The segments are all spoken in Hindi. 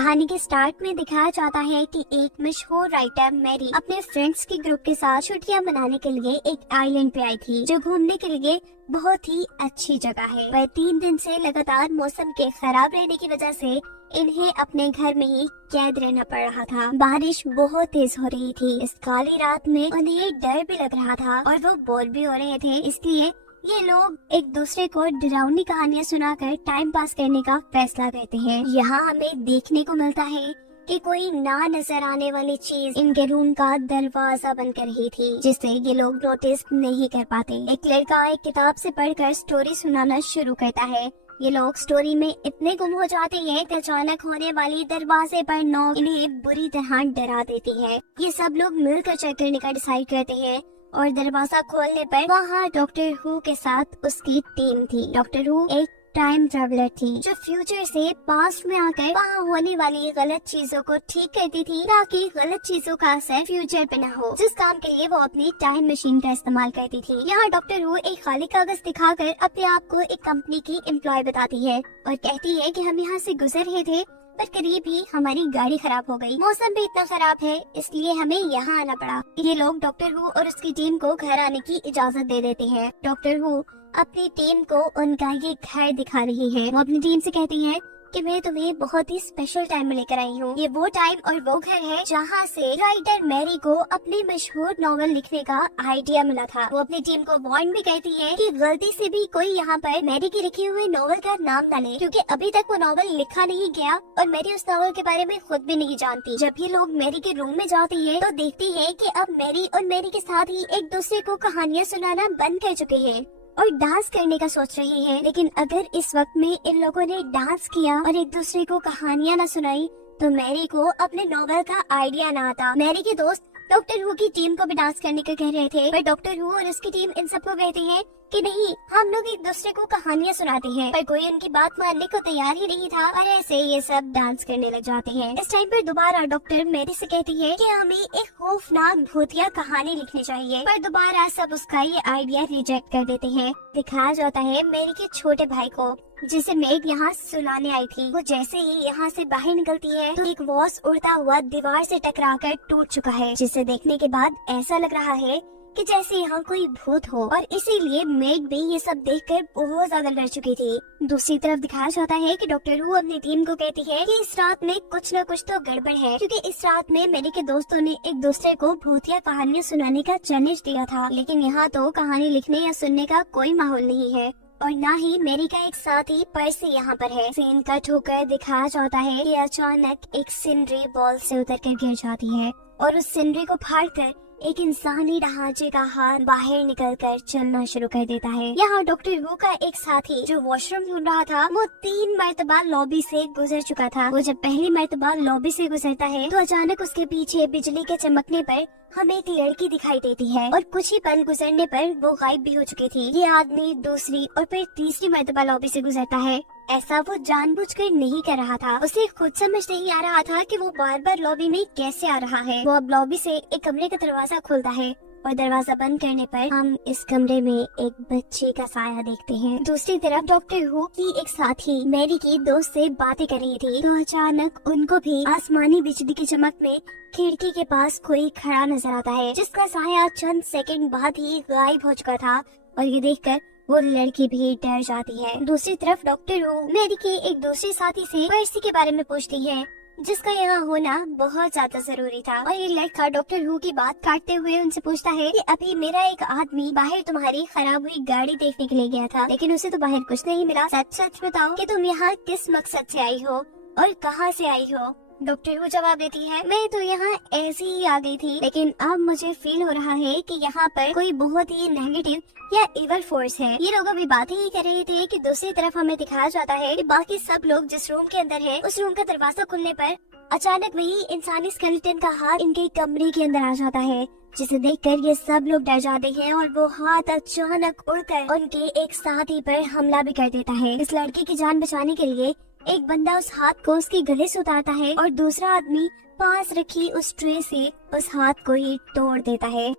कहानी के स्टार्ट में दिखाया जाता है कि एक मशहूर राइटर मैरी अपने फ्रेंड्स के ग्रुप के साथ छुट्टियां मनाने के लिए एक आइलैंड पे आई थी, जो घूमने के लिए बहुत ही अच्छी जगह है। पर 3 दिन से लगातार मौसम के खराब रहने की वजह से इन्हें अपने घर में ही कैद रहना पड़ रहा था। बारिश बहुत तेज हो रही थी। इस काली रात में उन्हें डर भी लग रहा था और वो बोर भी हो रहे थे। इसलिए ये लोग एक दूसरे को डरावनी कहानियां सुनाकर टाइम पास करने का फैसला करते हैं। यहाँ हमें देखने को मिलता है कि कोई ना नजर आने वाली चीज इनके रूम का दरवाजा बंद कर रही थी, जिससे ये लोग नोटिस नहीं कर पाते। एक लड़का एक किताब से पढ़कर स्टोरी सुनाना शुरू करता है। ये लोग स्टोरी में इतने गुम हो जाते हैं कि अचानक होने वाली दरवाजे पर नॉक इन्हें बुरी तरह डरा देती है। ये सब लोग मिलकर चेक करने का डिसाइड करते हैं और दरवाजा खोलने पर वहाँ डॉक्टर हु के साथ उसकी टीम थी। डॉक्टर हु एक टाइम ट्रैवलर थी, जो फ्यूचर से पास्ट में आकर वहाँ होने वाली गलत चीजों को ठीक करती थी, ताकि गलत चीजों का असर फ्यूचर पे न हो, जिस काम के लिए वो अपनी टाइम मशीन का इस्तेमाल करती थी। यहाँ डॉक्टर हु एक खाली कागज दिखाकर अपने आप को एक कंपनी की एम्प्लॉय बताती है और कहती है कि हम यहाँ से गुजर रहे थे, पर करीब ही हमारी गाड़ी खराब हो गई। मौसम भी इतना खराब है, इसलिए हमें यहाँ आना पड़ा। ये लोग डॉक्टर हु और उसकी टीम को घर आने की इजाजत दे देते हैं। डॉक्टर हु अपनी टीम को उनका ये घर दिखा रही है। वो अपनी टीम से कहती है कि मैं तुम्हें बहुत ही स्पेशल टाइम में लेकर आई हूँ। ये वो टाइम और वो घर है जहाँ से राइटर मैरी को अपनी मशहूर नॉवल लिखने का आइडिया मिला था। वो अपनी टीम को वार्न भी करती है कि गलती से भी कोई यहाँ पर मैरी की लिखी हुई नॉवल का नाम न ले, क्योंकि अभी तक वो नॉवल लिखा नहीं गया और मैरी उस नॉवल के बारे में खुद भी नहीं जानती। जब ये लोग मैरी के रूम में जाती है तो देखती है कि अब मैरी और मैरी के साथ ही एक दूसरे को कहानियाँ सुनाना बंद कर चुके हैं और डांस करने का सोच रही है। लेकिन अगर इस वक्त में इन लोगों ने डांस किया और एक दूसरे को कहानियां न सुनाई तो मैरी को अपने नॉवल का आइडिया न आता। मैरी के दोस्त डॉक्टर हु की टीम को भी डांस करने को कह रहे थे, पर डॉक्टर हु और उसकी टीम इन सबको कहती है कि नहीं, हम लोग एक दूसरे को कहानियां सुनाते हैं, पर कोई उनकी बात मानने को तैयार ही नहीं था और ऐसे ये सब डांस करने लग जाते हैं। इस टाइम पर दोबारा डॉक्टर मैरी से कहती है कि हमें एक खौफनाक भूतिया कहानी लिखनी चाहिए, पर दोबारा सब उसका ये आइडिया रिजेक्ट कर देते हैं। दिखाया जाता है मैरी के छोटे भाई को, जिसे मेग यहाँ सुनाने आई थी। वो जैसे ही यहाँ से बाहर निकलती है तो एक वॉस उड़ता हुआ दीवार से टकराकर टूट चुका है, जिसे देखने के बाद ऐसा लग रहा है कि जैसे यहाँ कोई भूत हो, और इसीलिए मेग भी ये सब देखकर बहुत ज्यादा डर चुकी थी। दूसरी तरफ दिखाया जाता है कि डॉक्टर हु अपनी टीम को कहती है कि इस रात में कुछ न कुछ तो गड़बड़ है, क्योंकि इस रात में मैरी के दोस्तों ने एक दूसरे को भूतिया कहानियां सुनाने का चैलेंज दिया था, लेकिन यहाँ तो कहानी लिखने या सुनने का कोई माहौल नहीं है और ना ही मैरी का एक साथी पर्सी यहाँ पर है। सीन कट होकर दिखाया जाता है कि अचानक एक सिनरी बॉल से उतरकर गिर जाती है और उस सिनरी को फाड़कर एक इंसानी ढांचे का हाथ बाहर निकलकर चलना शुरू कर देता है। यहाँ डॉक्टर हु का एक साथी जो वॉशरूम ढूंढ रहा था, वो 3 मर्तबा लॉबी से गुजर चुका था। वो जब पहली मर्तबा लॉबी से गुजरता है तो अचानक उसके पीछे बिजली के चमकने पर हमें एक लड़की दिखाई देती है और कुछ ही पल गुजरने पर वो गायब भी हो चुकी थी। ये आदमी दूसरी और फिर तीसरी मर्तबा लॉबी से गुजरता है। ऐसा वो जानबूझकर नहीं कर रहा था। उसे खुद समझ नहीं आ रहा था कि वो बार बार लॉबी में कैसे आ रहा है। वो अब लॉबी से एक कमरे का दरवाजा खोलता है और दरवाजा बंद करने पर हम इस कमरे में एक बच्चे का साया देखते हैं। दूसरी तरफ डॉक्टर हु की एक साथी मैरी की दोस्त से बातें कर रही थी तो अचानक उनको भी आसमानी बिजली की चमक में खिड़की के पास कोई खड़ा नजर आता है, जिसका साया चंद सेकंड बाद ही गायब हो चुका था और ये देखकर वो लड़की भी डर जाती है। दूसरी तरफ डॉक्टर हु मैरी के एक दूसरे साथी से पर्सी के बारे में पूछती है, जिसका यहाँ होना बहुत ज्यादा जरूरी था, और ये लड़का डॉक्टर हु की बात काटते हुए उनसे पूछता है कि अभी मेरा एक आदमी बाहर तुम्हारी खराब हुई गाड़ी देखने के लिए गया था, लेकिन उसे तो बाहर कुछ नहीं मिला। सच सच बताओ कि तुम यहाँ किस मकसद से आई हो और कहाँ से आई हो। डॉक्टर हु जवाब देती है, मैं तो यहाँ ऐसे ही आ गई थी, लेकिन अब मुझे फील हो रहा है कि यहाँ पर कोई बहुत ही नेगेटिव या इवल फोर्स है। ये लोग अभी बातें ही कर रहे थे कि दूसरी तरफ हमें दिखाया जाता है कि बाकी सब लोग जिस रूम के अंदर है, उस रूम का दरवाजा खुलने पर अचानक वही इंसानी स्केलेटन का हाथ इनके कमरे के अंदर आ जाता है, जिसे देखकर ये सब लोग डर जाते हैं और वो हाथ अचानक उड़कर उनके एक साथी पर हमला भी कर देता है। इस लड़की की जान बचाने के लिए एक बंदा उस हाथ को उसके गले से उतारता है और दूसरा आदमी पास रखी उस ट्रे से उस हाथ को ही तोड़ देता है।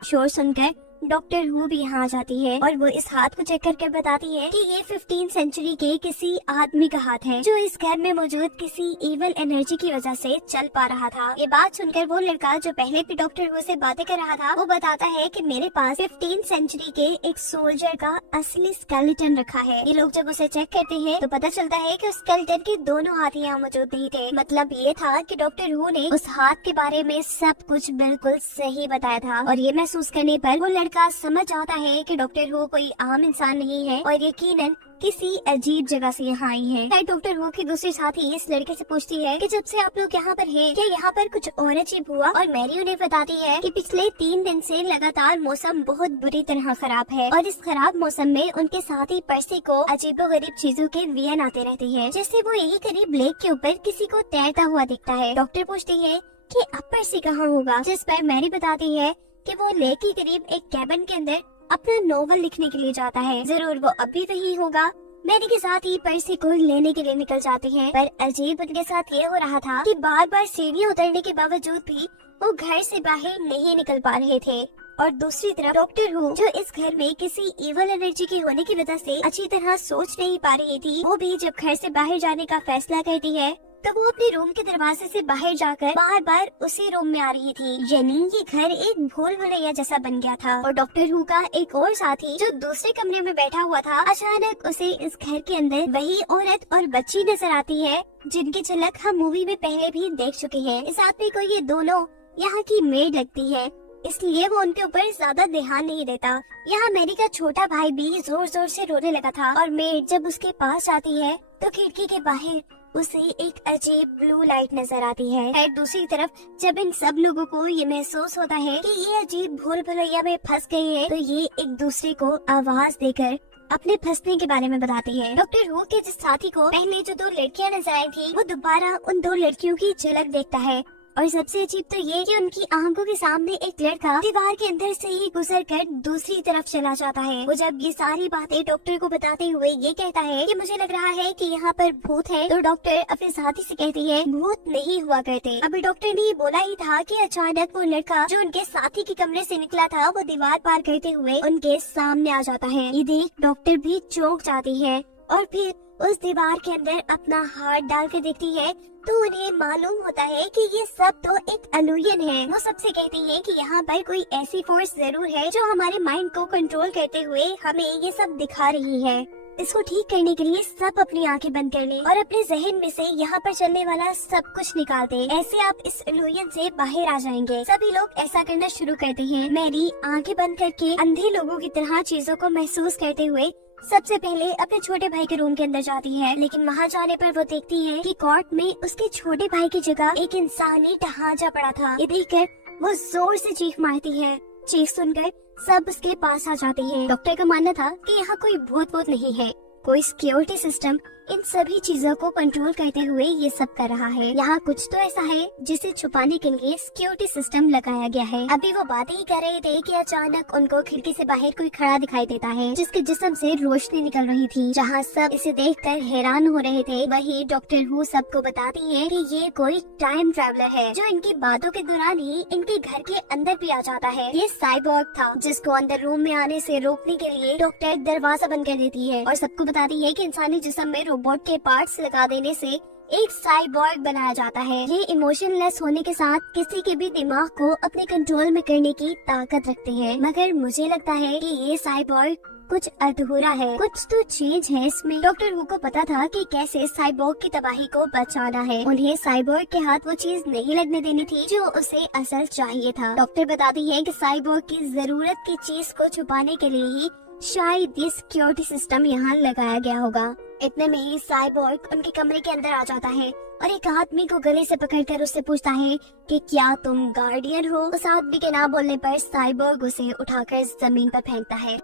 शोर सुनकर डॉक्टर हु भी यहाँ आ जाती है और वो इस हाथ को चेक करके बताती है कि ये 15th सेंचुरी के किसी आदमी का हाथ है जो इस घर में मौजूद किसी इवल एनर्जी की वजह से चल पा रहा था। ये बात सुनकर वो लड़का जो पहले भी डॉक्टर हु से बातें कर रहा था वो बताता है कि मेरे पास 15th सेंचुरी के एक सोल्जर का असली स्केलेटन रखा है। ये लोग जब उसे चेक करते हैं तो पता चलता है कि उस स्केलेटन के दोनों हाथ यहाँ मौजूद नहीं थे। मतलब ये था कि डॉक्टर हु ने उस हाथ के बारे में सब कुछ बिल्कुल सही बताया था और ये महसूस करने पर वो लड़का समझ आता है कि डॉक्टर हु कोई आम इंसान नहीं है और यकीनन किसी अजीब जगह से यहाँ आई है। डॉक्टर हु की दूसरी साथी इस लड़के से पूछती है कि जब से आप लोग यहाँ पर हैं, क्या यहाँ पर कुछ और अजीब हुआ? और मैरी उन्हें बताती है कि पिछले 3 दिन से लगातार मौसम बहुत बुरी तरह खराब है और इस खराब मौसम में उनके साथी पर्सी को अजीबोगरीब चीजों के वियन आते रहते हैं, जैसे वो यही करीब लेक के ऊपर किसी को तैरता हुआ दिखता है। डॉक्टर पूछती है कि अब पर्सी कहाँ होगा, जिस पर मैरी बताती है कि वो लेक के करीब एक कैबिन के अंदर अपना नोवेल लिखने के लिए जाता है। जरूर वो अभी वही होगा। मैरी के साथ ही पर्सी को लेने के लिए निकल जाती हैं, पर अजीब उनके साथ ये हो रहा था कि बार बार सीढ़ियाँ उतरने के बावजूद भी वो घर से बाहर नहीं निकल पा रहे थे। और दूसरी तरफ डॉक्टर हु जो इस घर में किसी इवल एनर्जी के होने की वजह से अच्छी तरह सोच नहीं पा रही थी, वो भी जब घर से बाहर जाने का फैसला करती है तो वो अपने रूम के दरवाजे से बाहर जाकर बार बार उसी रूम में आ रही थी। यानी ये घर एक भूल भुलैया जैसा बन गया था। और डॉक्टर हु का एक और साथी जो दूसरे कमरे में बैठा हुआ था, अचानक उसे इस घर के अंदर वही औरत और बच्ची नजर आती है जिनकी झलक हम मूवी में पहले भी देख चुके हैं। इस आदमी को ये दोनों यहाँ की मेड लगती है, इसलिए वो उनके ऊपर ज्यादा ध्यान नहीं देता। यहाँ मैरी का छोटा भाई भी जोर जोर से रोने लगा था और मेड जब उसके पास आती है तो खिड़की के बाहर उसे एक अजीब ब्लू लाइट नजर आती है। और दूसरी तरफ जब इन सब लोगों को ये महसूस होता है कि ये अजीब भूल भुलैया में फंस गए हैं, तो ये एक दूसरे को आवाज देकर अपने फंसने के बारे में बताती है। डॉक्टर हु के जिस साथी को पहले जो 2 लड़कियां नजर आई थी, वो दोबारा उन 2 लड़कियों की झलक देखता है। और सबसे अजीब तो ये कि उनकी आंखों के सामने एक लड़का दीवार के अंदर से ही गुजरकर दूसरी तरफ चला जाता है। वो जब ये सारी बातें डॉक्टर को बताते हुए ये कहता है कि मुझे लग रहा है कि यहाँ पर भूत है, तो डॉक्टर अपने साथी से कहती है भूत नहीं हुआ करते। अभी डॉक्टर ने बोला ही था कि अचानक वो लड़का जो उनके साथी के कमरे से निकला था, वो दीवार पार करते हुए उनके सामने आ जाता है। ये देख डॉक्टर भी चौंक जाती है और फिर उस दीवार के अंदर अपना हाथ डाल के देखती है तो उन्हें मालूम होता है कि ये सब तो एक इल्यूजन है। वो सबसे कहती है कि यहाँ पर कोई ऐसी फोर्स जरूर है जो हमारे माइंड को कंट्रोल करते हुए हमें ये सब दिखा रही है। इसको ठीक करने के लिए सब अपनी आंखें बंद कर लें और अपने जहन में से यहाँ पर चलने वाला सब कुछ निकाल दें। ऐसे आप इस इल्यूजन से बाहर आ जाएंगे। सभी लोग ऐसा करना शुरू करते हैं। मैरी आंखें बंद करके अंधे लोगों की तरह चीजों को महसूस करते हुए सबसे पहले अपने छोटे भाई के रूम के अंदर जाती है, लेकिन वहाँ जाने पर वो देखती है कि कॉट में उसके छोटे भाई की जगह एक इंसानी ढांचा पड़ा था। ये देखकर वो जोर से चीख मारती है। चीख सुनकर सब उसके पास आ जाते हैं। डॉक्टर का मानना था कि यहाँ कोई भूत नहीं है, कोई सिक्योरिटी सिस्टम इन सभी चीजों को कंट्रोल करते हुए ये सब कर रहा है। यहाँ कुछ तो ऐसा है जिसे छुपाने के लिए सिक्योरिटी सिस्टम लगाया गया है। अभी वो बातें ही कर रहे थे कि अचानक उनको खिड़की से बाहर कोई खड़ा दिखाई देता है जिसके जिस्म से रोशनी निकल रही थी। जहाँ सब इसे देखकर हैरान हो रहे थे, वही डॉक्टर हु सबको बताती है कि ये कोई टाइम ट्रैवलर है जो इनकी बातों के दौरान ही इनके घर के अंदर भी आ जाता है। ये साइबॉर्ग था जिसको अंदर रूम में आने से रोकने के लिए डॉक्टर दरवाजा बंद कर देती है और सबको बताती है कि इंसानी जिस्म में रोबोट के पार्ट्स लगा देने से एक साइबॉर्ग बनाया जाता है। ये इमोशनलेस होने के साथ किसी के भी दिमाग को अपने कंट्रोल में करने की ताकत रखते हैं। मगर मुझे लगता है कि ये साइबॉर्ग कुछ अधूरा है, कुछ तो चेंज है इसमें। डॉक्टर हु को पता था कि कैसे साइबॉर्ग की तबाही को बचाना है। उन्हें साइबॉर्ग के हाथ वो चीज नहीं लगने देनी थी जो उसे असल चाहिए था। डॉक्टर बताती है कि साइबॉर्ग की जरूरत की चीज को छुपाने के लिए ही शायद ये सिक्योरिटी सिस्टम यहाँ लगाया गया होगा। इतने में ही साइबॉर्ग उनके कमरे के अंदर आ जाता है और एक आदमी को गले से पकड़कर उससे पूछता है कि क्या तुम गार्डियन हो। उस आदमी के ना बोलने पर साइबॉर्ग उसे उठाकर जमीन पर फेंकता है।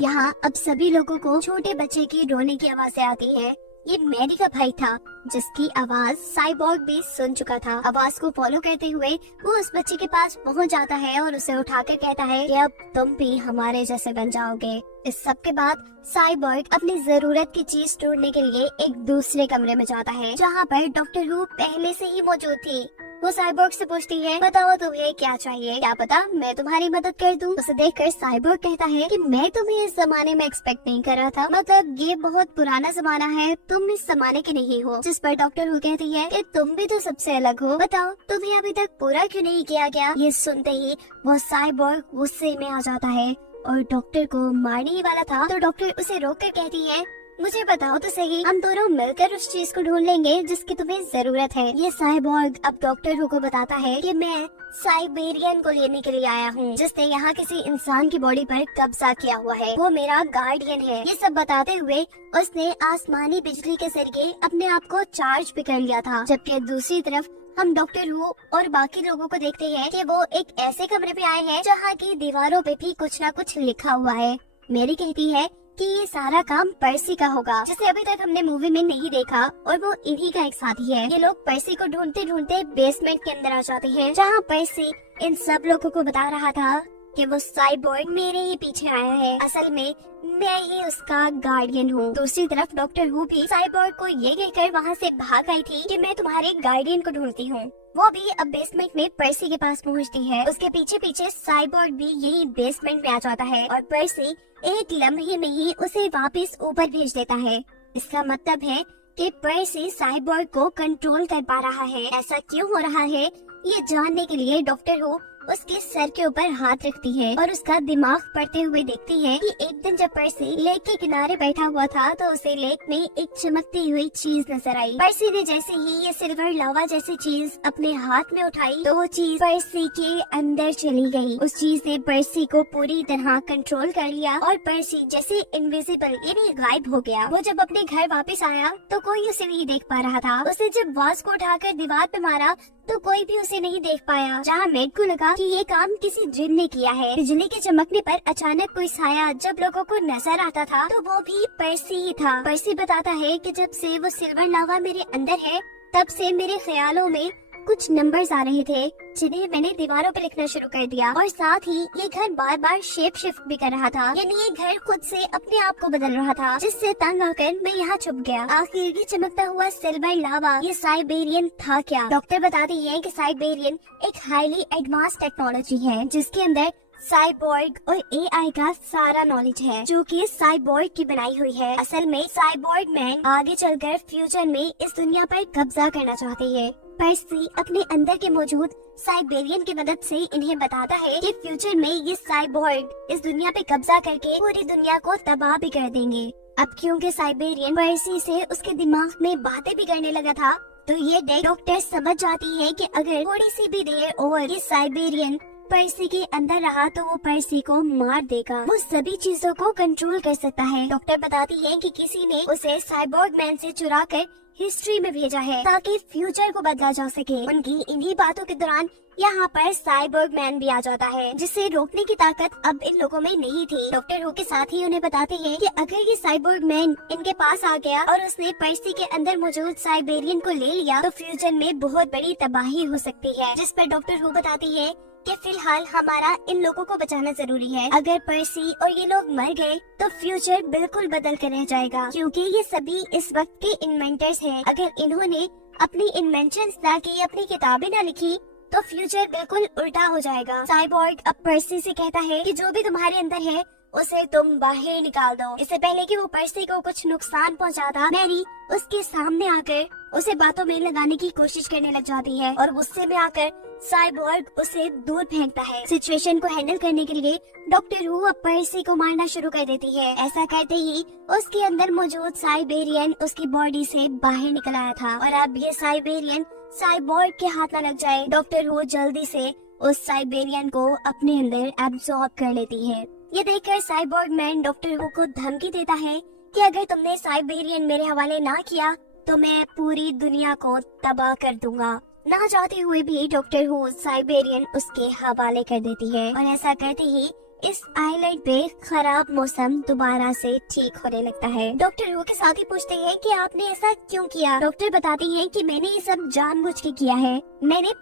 यहाँ अब सभी लोगों को छोटे बच्चे की रोने की आवाज़ें आती है। ये मैरी का भाई था जिसकी आवाज साइबॉर्ग भी सुन चुका था। आवाज को फॉलो करते हुए वो उस बच्चे के पास पहुंच जाता है और उसे उठाकर कहता है कि अब तुम भी हमारे जैसे बन जाओगे। इस सब के बाद साइबॉर्ग अपनी जरूरत की चीज ढूंढने के लिए एक दूसरे कमरे में जाता है जहाँ पर डॉक्टर हु पहले से ही मौजूद थी। वो साइबोर्ग से पूछती है, बताओ तुम्हें क्या चाहिए, क्या पता मैं तुम्हारी मदद कर दूं। उसे देखकर साइबोर्ग कहता है कि मैं तुम्हें इस जमाने में एक्सपेक्ट नहीं कर रहा था, मतलब ये बहुत पुराना जमाना है, तुम इस जमाने के नहीं हो। जिस पर डॉक्टर हु कहती है कि तुम भी तो सबसे अलग हो, बताओ तुम्हें अभी तक पूरा क्यों नहीं किया गया। ये सुनते ही वो साइबोर्ग गुस्से में आ जाता है और डॉक्टर को मारने ही वाला था, तो डॉक्टर उसे रोककर कहती है, मुझे बताओ तो सही, हम दोनों मिलकर उस चीज को ढूंढ लेंगे जिसकी तुम्हें जरूरत है। ये साइबोर्ग अब डॉक्टर हु को बताता है कि मैं साइबेरियन को लेने के लिए आया हूँ, जिसने यहाँ किसी इंसान की बॉडी पर कब्जा किया हुआ है, वो मेरा गार्डियन है। ये सब बताते हुए उसने आसमानी बिजली के जरिए अपने आप को चार्ज भी कर लिया था। जबकि दूसरी तरफ हम डॉक्टर हु और बाकी लोगों को देखते हैं कि वो एक ऐसे कमरे पे आए हैं जहाँ की दीवारों पे भी कुछ न कुछ लिखा हुआ है। मेरी कहती है कि ये सारा काम पर्सी का होगा, जिसे अभी तक हमने मूवी में नहीं देखा, और वो इन्हीं का एक साथी है। ये लोग पर्सी को ढूंढते ढूंढते बेसमेंट के अंदर आ जाते हैं, जहाँ पर्सी इन सब लोगों को बता रहा था कि वो साइबोर्ग मेरे ही पीछे आया है, असल में मैं ही उसका गार्डियन हूँ। दूसरी तरफ डॉक्टर हु भी साइबोर्ग को ये कहकर वहाँ से भाग आई थी कि मैं तुम्हारे गार्डियन को ढूंढती हूँ। वो भी अब बेसमेंट में पर्सी के पास पहुँचती है। उसके पीछे पीछे साइबोर्ग भी यही बेसमेंट में आ जाता है और पर्सी एक लम्हे में ही उसे वापस ऊपर भेज देता है। इसका मतलब है कि पर्सी साइबोर्ग को कंट्रोल कर पा रहा है। ऐसा क्यों हो रहा है, ये जानने के लिए डॉक्टर हु उसके सर के ऊपर हाथ रखती है और उसका दिमाग पढ़ते हुए देखती है कि एक दिन जब पर्सी लेक के किनारे बैठा हुआ था तो उसे लेक में एक चमकती हुई चीज नजर आई। पर्सी ने जैसे ही ये सिल्वर लावा जैसी चीज अपने हाथ में उठाई तो वो चीज पर्सी के अंदर चली गई। उस चीज ने पर्सी को पूरी तरह कंट्रोल कर लिया और पर्सी जैसे इनविजिबल यानी गायब हो गया। वो जब अपने घर वापस आया तो कोई उसे नहीं देख पा रहा था। उसे जब वाज को उठाकर दीवार पे मारा तो कोई भी उसे नहीं देख पाया, जहाँ मेड को लगा कि ये काम किसी जिन ने किया है। बिजली के चमकने पर अचानक कोई साया जब लोगों को नजर आता था तो वो भी पर्सी ही था। पर्सी बताता है कि जब से वो सिल्वर लावा मेरे अंदर है तब से मेरे ख्यालों में कुछ नंबर्स आ रहे थे जिन्हें मैंने दीवारों पर लिखना शुरू कर दिया, और साथ ही ये घर बार बार शेप शिफ्ट भी कर रहा था, यानी ये घर खुद से अपने आप को बदल रहा था, जिससे तंग आकर मैं यहाँ छुप गया। आखिर ये चमकता हुआ सिल्वर लावा ये साइबेरियन था क्या? डॉक्टर बताती है कि साइबेरियन एक हाईली एडवांस टेक्नोलॉजी है जिसके अंदर साइबोर्ग और एआई का सारा नॉलेज है, जो कि साइबोर्ग की बनाई हुई है। असल में साइबोर्ग मैन आगे चलकर फ्यूचर में इस दुनिया पर कब्जा करना चाहते हैं। पर्सी अपने अंदर के मौजूद साइबेरियन की मदद से इन्हें बताता है कि फ्यूचर में ये साइबोर्ग इस दुनिया पे कब्जा करके पूरी दुनिया को तबाह भी कर देंगे। अब क्योंकि साइबेरियन पर्सी से उसके दिमाग में बातें भी करने लगा था तो ये डॉक्टर समझ जाती है कि अगर थोड़ी सी भी देर और ये साइबेरियन पर्सी के अंदर रहा तो वो पर्सी को मार देगा। वो सभी चीजों को कंट्रोल कर सकता है। डॉक्टर बताती है कि किसी ने उसे साइबोर्ग मैन से चुरा कर हिस्ट्री में भेजा है ताकि फ्यूचर को बदला जा सके। उनकी इन्हीं बातों के दौरान यहाँ पर साइबोर्ग मैन भी आ जाता है, जिसे रोकने की ताकत अब इन लोगों में नहीं थी। डॉक्टर हु के साथ ही उन्हें बताते हैं कि अगर ये साइबोर्ग मैन इनके पास आ गया और उसने पर्सी के अंदर मौजूद साइबेरियन को ले लिया तो फ्यूचर में बहुत बड़ी तबाही हो सकती है। जिस पर डॉक्टर हु बताती है कि फिलहाल हमारा इन लोगों को बचाना जरूरी है। अगर पर्सी और ये लोग मर गए तो फ्यूचर बिल्कुल बदल कर रह जाएगा, क्योंकि ये सभी इस वक्त के इन्वेंटर्स हैं। अगर इन्होंने अपनी इन्वेंशंस ना की, अपनी किताबें ना लिखी तो फ्यूचर बिल्कुल उल्टा हो जाएगा। साइबोर्ग अब पर्सी से कहता है कि जो भी तुम्हारे अंदर है उसे तुम बाहर निकाल दो। इससे पहले कि वो पर्सी को कुछ नुकसान पहुंचाता, मैरी उसके सामने आकर उसे बातों में लगाने की कोशिश करने लग जाती है और गुस्से में आकर साइबोर्ग उसे दूर फेंकता है। सिचुएशन को हैंडल करने के लिए डॉक्टर हु अब पर्सी को मारना शुरू कर देती है। ऐसा करते ही उसके अंदर मौजूद साइबेरियन उसकी बॉडी से बाहर निकल आया था और अब ये साइबेरियन साइबोर्ग के हाथ न लग जाए। डॉक्टर हु जल्दी से उस साइबेरियन को अपने अंदर एब्सॉर्ब कर लेती है। ये देखकर cyborg man doctor who co धमकी देता है कि अगर तुमने साइबेरियन मेरे हवाले ना किया तो मैं पूरी दुनिया को तबाह कर दूंगा। ना चाहते हुए भी डॉक्टर हु साइबेरियन उसके हवाले कर देती है और ऐसा करते ही इस आइलैंड पे खराब मौसम दोबारा से ठीक होने लगता है। डॉक्टर हु के साथ ही पूछते हैं कि आपने ऐसा क्यों किया? डॉक्टर बताती है कि मैंने ये सब जानबूझ के किया है। मैंने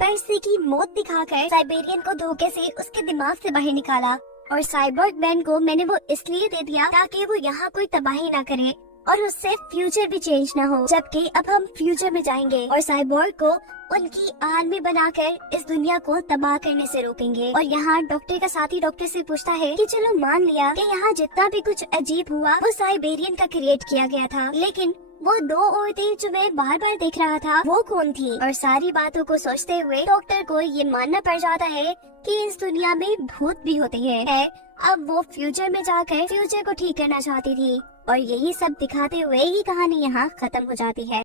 पर्सी की मौत दिखाकर साइबेरियन को धोखे से उसके दिमाग से बाहर निकाला और साइबोर्ग मैन को मैंने वो इसलिए दे दिया ताकि वो यहाँ कोई तबाही ना करे और उससे फ्यूचर भी चेंज ना हो, जबकि अब हम फ्यूचर में जाएंगे और साइबोर्ग को उनकी आर्मी बनाकर इस दुनिया को तबाह करने से रोकेंगे। और यहाँ डॉक्टर का साथी डॉक्टर से पूछता है कि चलो मान लिया कि यहाँ जितना भी कुछ अजीब हुआ वो साइबेरियन का क्रिएट किया गया था, लेकिन वो दो औरतें जो मैं बार बार देख रहा था वो कौन थी? और सारी बातों को सोचते हुए डॉक्टर को ये मानना पड़ जाता है कि इस दुनिया में भूत भी होते हैं। अब वो फ्यूचर में जाकर फ्यूचर को ठीक करना चाहती थी और यही सब दिखाते हुए ये कहानी यहाँ खत्म हो जाती है।